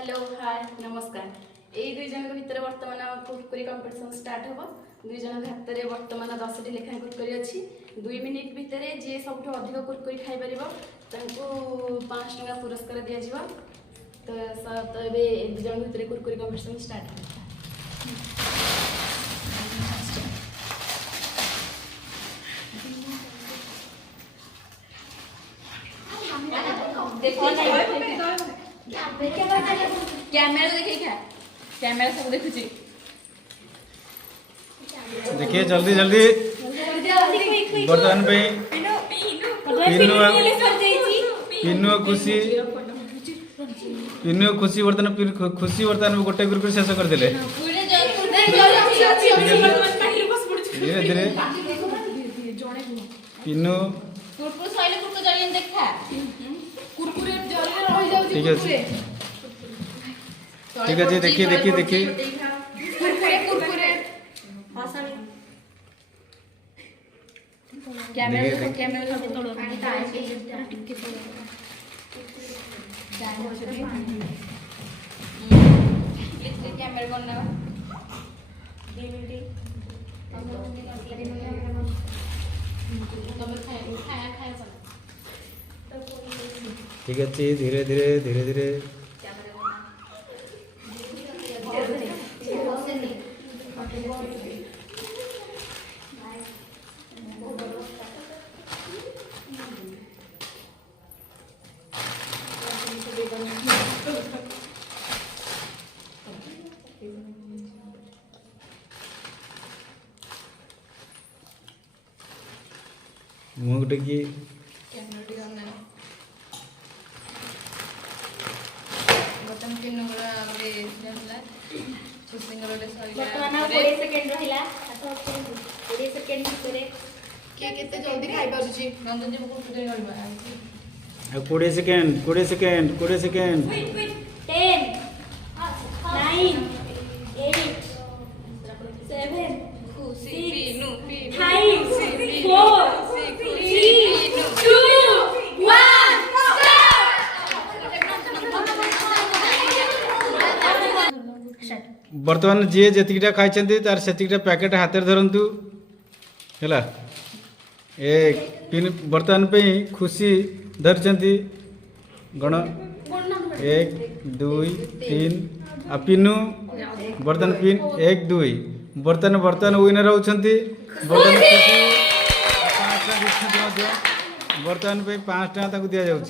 Hello hi नमस्कार। यही दुई जन भितर वर्तमान कुरकुरी कंपटीशन स्टार्ट हम। दुई जन हाथ में वर्तमान 10टी लेखा कुरकुरी अच्छी। 2 मिनिट भितर जी सब अधिक कुरकुरी खाई पार 500 टंका पुरस्कार दि जाव। तो ये दुई जन भितर कुरकुरी कंपटीशन स्टार्ट हो। कैमरा देखिए क्या कैमरा सब देखुची देखिए जल्दी जल्दी बर्तमान पे पिन्नु खुशी बर्तमान खुशी बर्तमान गोटे कुरकुरी शेष कर दिले। धीरे धीरे पिन्नु ठीक है ठीक है जी देखिए देखिए देखिए ठीक है जी धीरे धीरे धीरे धीरे मुँह टेकी कोड़े सेकेंड 10 9 8 7 6 5 4 बर्तमान जी जीटा खाई तार से पैकेट हाथ में धरतु है। एक बर्तमान पे खुशी धरती गण 1 2 3 आ पिन्नु बर्तमान पिन 1 2 बर्तमान विनर होती बर्तमान पे 5 टका दि जाऊँ।